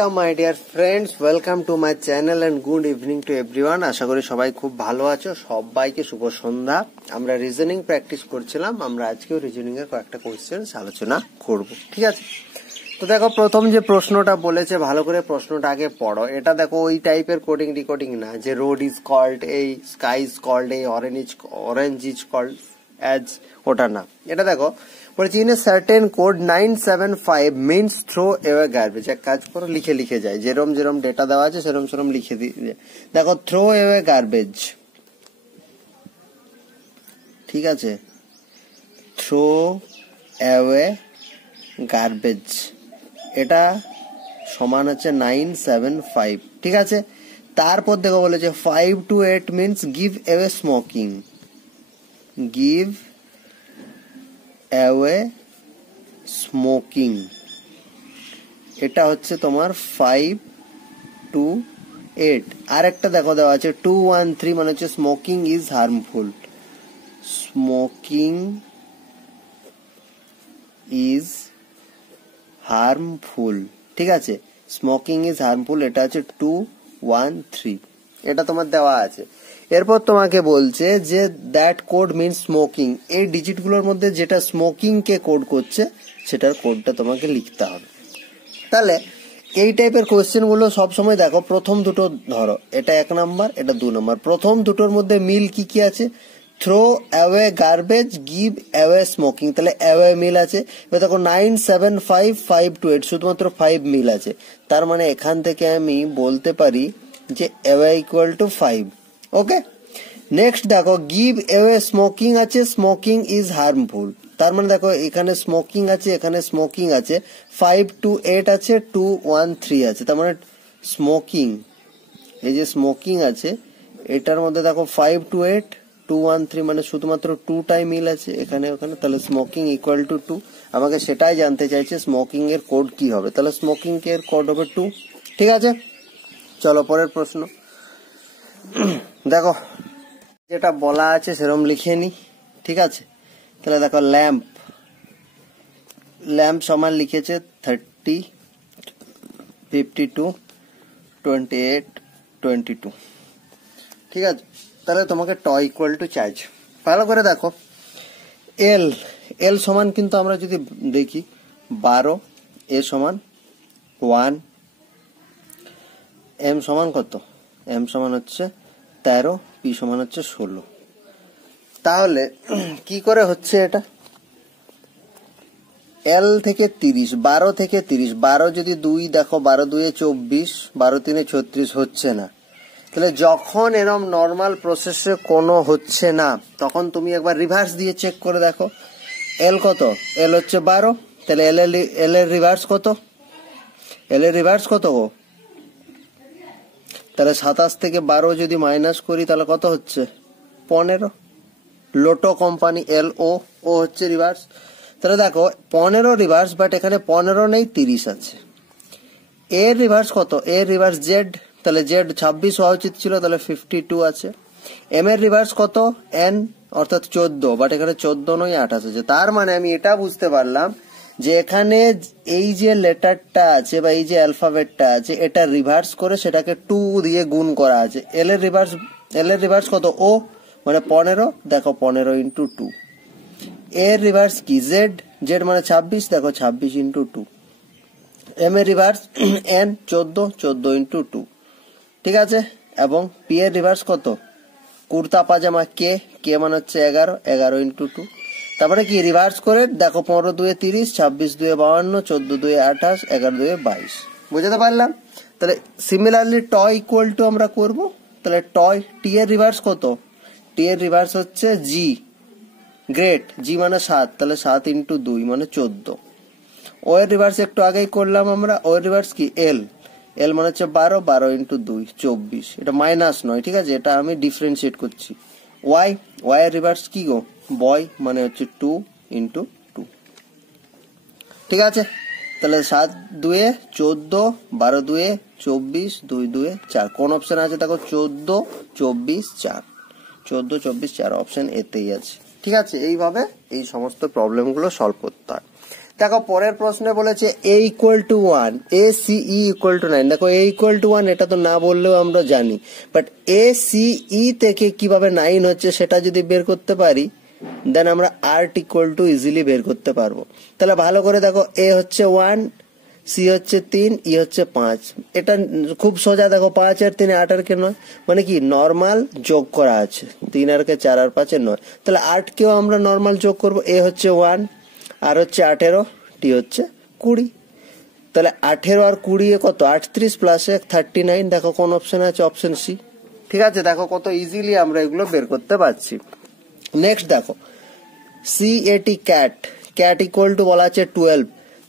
Welcome my dear friends, welcome to my channel and good evening to everyone. আশা করি সবাই খুব ভালো আছো। সবাইকে শুভ সন্ধ্যা। আমরা রিজনিং প্র্যাকটিস করছিলাম। আমরা আজকেও রিজনিং এর কয়েকটা কোয়েশ্চেন আলোচনা করব, ঠিক আছে? তো দেখো, প্রথম যে প্রশ্নটা বলেছে, ভালো করে প্রশ্নটা আগে পড়ো। এটা দেখো ওই টাইপের কোডিং ডিকোডিং না যে রোড ইজ কল্ড এই, স্কাই ইজ কল্ড এই, অরেঞ্জ ইজ কল্ড অ্যাজ, ওটা না। এটা দেখো বলেছি, in a certain code 975 means throw away garbage. এক কাজ করো, লিখে যায়, যেরম ডেটা দেওয়া আছে সেরম লিখে দিয়ে। দেখো, থ্রো এওয়ে গার্বেজ, ঠিক আছে? থ্রো এওয়ে গার্বেজ এটা সমান হচ্ছে 975, ঠিক আছে? তারপর দেখো বলেছে 5 to 8 means give away smoking. Give away smoking, এটা হচ্ছে তোমার 5 to 8। আর একটা দেখো দেওয়া আছে 213, মানে হচ্ছে smoking is harmful. Smoking is harmful, ঠিক আছে? স্মোকিং ইজ হার্মফুল, এটা হচ্ছে 213, এটা তোমার দেওয়া আছে। এরপর তোমাকে বলছে যে দ্যাট কোড মিনস স্মোকিং। এই ডিজিট গুলোর মধ্যে যেটা স্মোকিং কে কোড করছে সেটার কোডটা তোমাকে লিখতে হবে। তাহলে এই টাইপের কোয়েশ্চেন গুলো সবসময় দেখো, প্রথম দুটো ধরো, এটা 1 নাম্বার, এটা 2 নাম্বার। প্রথম দুটোর মধ্যে মিল কি আছে? Throw away garbage, give away smoking, তাহলে অ্যাওয়ে মিল আছে। এবার দেখো 975 5 to 8, শুধুমাত্র 5 মিল আছে। তার মানে এখান থেকে আমি বলতে পারি যে away equal to 5। Okay, next দেখো গিভ অ্যাওয়ে স্মোকিং আছে, স্মোকিং ইজ হার্মফুল। তার মানে দেখো এখানে স্মোকিং আছে, এখানে স্মোকিং আছে, 5 to 8 আছে, 213 আছে। তার মানে স্মোকিং, এই যে স্মোকিং আছে এটার মধ্যে দেখো 5 to 8 213, মানে শুধুমাত্র 2 টাই মিল আছে এখানে ওখানে। তাহলে স্মোকিং ইকুয়াল টু 2। আমাকে সেটাই জানতে চাইছে স্মোকিং এর কোড কি হবে। তাহলে স্মোকিং এর কোড হবে 2, ঠিক আছে? চলো পরের প্রশ্ন। দেখো যেটা বলা আছে সেরকম লিখে নি, ঠিক আছে? তাহলে দেখো ল্যাম্প, ল্যাম্প সমান লিখেছে 30 52 28 22, ঠিক আছে? তাহলে তোমাকে ট ইকুয়াল টু চাইছে। ভালো করে দেখো, এল, এল সমান কিন্তু আমরা যদি দেখি 12, এ সমান 1, এম সমান কত? এম সমান হচ্ছে 13, পি সমান হচ্ছে 16। তাহলে কি করে হচ্ছে এটা? এল থেকে 30, 12 থেকে 30, 12 যদি 2 দেখো, 12 2 24, 12 3 36 হচ্ছে না। তাহলে যখন এরকম নর্মাল প্রসেসে কোনো হচ্ছে না, তখন তুমি একবার রিভার্স দিয়ে চেক করে দেখো। এল কত? এল হচ্ছে 12, তাহলে এল এর রিভার্স কত? এল এর রিভার্স কত গো? তাহলে 27 থেকে 12 যদি মাইনাস করি তাহলে কত হচ্ছে? 15। লোটো কোম্পানি এল ও হচ্ছে রিভার্স। তাহলে দেখো 15 রিভার্স, বাট এখানে 15 নেই, 30 আছে। এর রিভার্স কত? এর রিভার্স জেড, তাহলে জেড 26 হওয়া উচিত ছিল, তাহলে 52 আছে। এম এর রিভার্স কত? এন, অর্থাৎ 14, বাট এখানে 14 নয় 28 আছে। তার মানে আমি এটা বুঝতে পারলাম যে এখানে এই যে লেটারটা আছে বা এই যে অ্যালফাবেটটা আছে, এটা রিভার্স করে সেটাকে 2 দিয়ে গুণ করা আছে। এল এর রিভার্স কত? ও, মানে 15, দেখো 15 ইন্টু 2। এর রিভার্স কি? জেড, জেড মানে 26, দেখো 26 ইন্টু 2। এম এর রিভার্স এন, 14 ইন্টু 2, ঠিক আছে? এবং পি এর রিভার্স কত? কুর্তা পাজামা কে, কে মানে হচ্ছে 11 ইন্টু 2। তারপরে কি রিভার্স করে দেখো, 15 2 30, 26 2 52, 14 2 28, 11 2 22। বুঝতে পারলাম? তাহলে সিমিলারলি ট ইকুয়াল টু আমরা করব। তাহলে টি এর রিভার্স কত? টি এর রিভার্স হচ্ছে জি, গ্রেট, জি মানে 7, তাহলে 7 ইন্টু 2 মানে 14। ও এর রিভার্স একটু আগেই করলাম আমরা, ও এর রিভার্স কি? এল, এল মানে হচ্ছে 12 ইন্টু 2 24, এটা মাইনাস নয়, ঠিক আছে? এটা আমি ডিফারেন্সিয়েট করছি। ওয়াই, ওয়াই এর রিভার্স কি গো? বয়, মানে হচ্ছে 2 ইন্টু 2, ঠিক আছে? তাহলে 7 2 14, 12 2 24, 2 2 4। কোন অপশন আছে দেখো? 14 24 4, 14 24 4 অপশন এতেই আছে, ঠিক আছে? এইভাবে এই সমস্ত প্রবলেমগুলো সলভ করতে হয়। দেখো পরের প্রশ্নে বলেছে a equal two 1, a c e equal to 9। দেখো a ইকুয়াল টু 1 এটা তো না বললেও আমরা জানি, বাট a c e থেকে কিভাবে 9 হচ্ছে সেটা যদি বের করতে পারি দেন আমরা আর্ট ইকুয়াল টু ইজিলি বের করতে পারবো। তাহলে ভালো করে দেখো, a হচ্ছে 1, c হচ্ছে 3, e হচ্ছে 5। এটা খুব সোজা। দেখো 5 আর 3 8 আর কে 9, মানে কি নরমাল যোগ করা আছে, 3 আর কে 4 আর 5 9। তাহলে 8 কেও আমরা নরমাল যোগ করব। a হচ্ছে 1, আর হচ্ছে 18, টি হচ্ছে 20। তাহলে 18 আর 20 এ কত? 38 প্লাস 1 39। দেখো কোন অপশন আছে? Option C. ঠিক আছে, দেখো কত ইজিলি আমরা এগুলো বের করতে পারছি। নেক্সট দেখো, সি এটি ক্যাট, ক্যাট ইকুয়াল টু বলা আছে 12।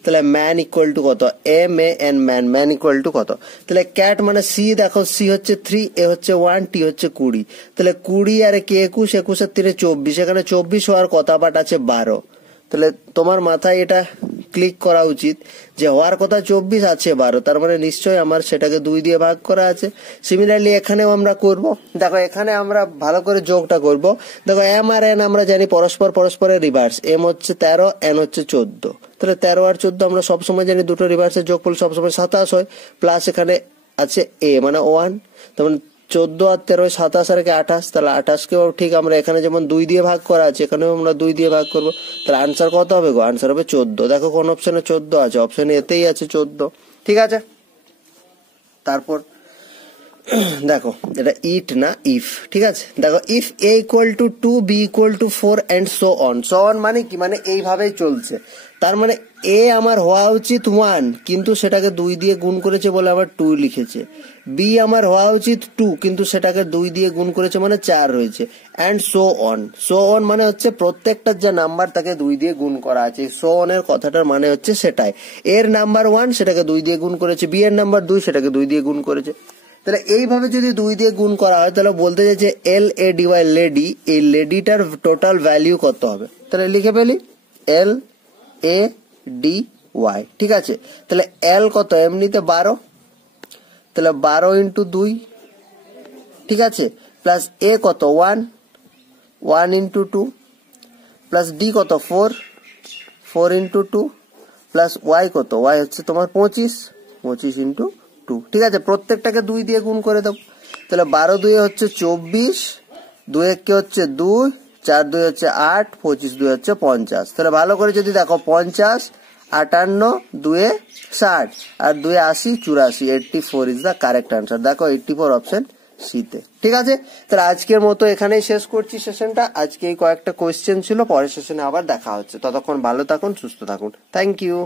তাহলে ম্যান ইকুয়াল টু কত? M A N man, man equal to কত? তাহলে ক্যাট মানে সি, দেখো সি হচ্ছে 3, এ হচ্ছে 1, টি হচ্ছে 20। তাহলে 20 আর কে 21, 21 আর 3 24, এখানে 24 হওয়ার কথা বাট আছে 12। তাহলে তোমার মাথায় এটা ক্লিক করা উচিত যে হওয়ার কথা 24 আছে 12, তার মানে নিশ্চয়ই আমার সেটাকে 2 দিয়ে ভাগ করা আছে। সিমিলারলি এখানেও আমরা করব। দেখো এখানে আমরা ভালো করে যোগটা করব। দেখো এম আর এন আমরা জানি পরস্পরের রিভার্স, এম হচ্ছে 13, এন হচ্ছে 14। তাহলে 13 আর 14 আমরা সবসময় জানি দুটো রিভার্সের যোগফল সবসময় 27 হয়, প্লাস এখানে আছে এ মানে 1, তার মানে 14 আর 13 27 আর 28। তাহলে 28 কেও ঠিক আমরা এখানে যেমন 2 দিয়ে ভাগ করা আছে এখানেও আমরা 2 দিয়ে ভাগ করব। তাহলে আনসার কত হবে গো? আনসার হবে 14। দেখো কোন অপশনে 14 আছে? অপশন এতেই আছে 14। ঠিক আছে, তারপর দেখো এটা ইট না ইফ। ঠিক আছে, দেখো if a equal to 2, b equal to 4 and so on. So on মানে কি? মানে এইভাবেই চলছে। তার মানে a আমার হওয়া উচিত 1, কিন্তু সেটাকে 2 দিয়ে গুণ করেছে বলে আবার 2 লিখেছে। b আমার হওয়া উচিত 2, কিন্তু সেটাকে 2 দিয়ে গুণ করেছে মানে 4 হয়েছে। And so on, so on মানে হচ্ছে প্রত্যেকটার যে নাম্বার তাকে 2 দিয়ে গুণ করা আছে। সো অন এর কথাটার মানে হচ্ছে সেটাই। এর নাম্বার 1 সেটাকে 2 দিয়ে গুণ করেছে, b এর নাম্বার 2 সেটাকে 2 দিয়ে গুণ করেছে। তাহলে এইভাবে যদি 2 দিয়ে গুণ করা হয় তাহলে বলতে চাই যে এল এ ডি ওয়াই লেডি, এই লেডিটার টোটাল ভ্যালু কত হবে? তাহলে লিখে ফেলি এল এ ডি ওয়াই। ঠিক আছে, তাহলে এল কত? এমনিতে 12, তাহলে 12 ইন্টু 2। ঠিক আছে, প্লাস এ কত? 1 ইন্টু 2, প্লাস ডি কত? 4 ইন্টু 2, প্লাস ওয়াই কত? ওয়াই হচ্ছে তোমার 25 ইন্টু 2। ঠিক আছে, প্রত্যেকটাকে 2 দিয়ে গুণ করে দেবো। তাহলে 12 2 হচ্ছে 24, 2 1 হচ্ছে 2, 4 2 হচ্ছে 8, 25 2 হচ্ছে 50। তাহলে ভালো করে যদি দেখো 50, 58, 2 60 আর 2 80, 84, 84 ইজ দ্য কারেক্ট আনসার। দেখো 84 অপশন সিতে। ঠিক আছে, তাহলে আজকের মতো এখানেই শেষ করছি সেশনটা। আজকে এই কয়েকটা কোয়েশ্চেন ছিল, পরের সেশনে আবার দেখা হচ্ছে। ততক্ষণ ভালো থাকুন, সুস্থ থাকুন। Thank you.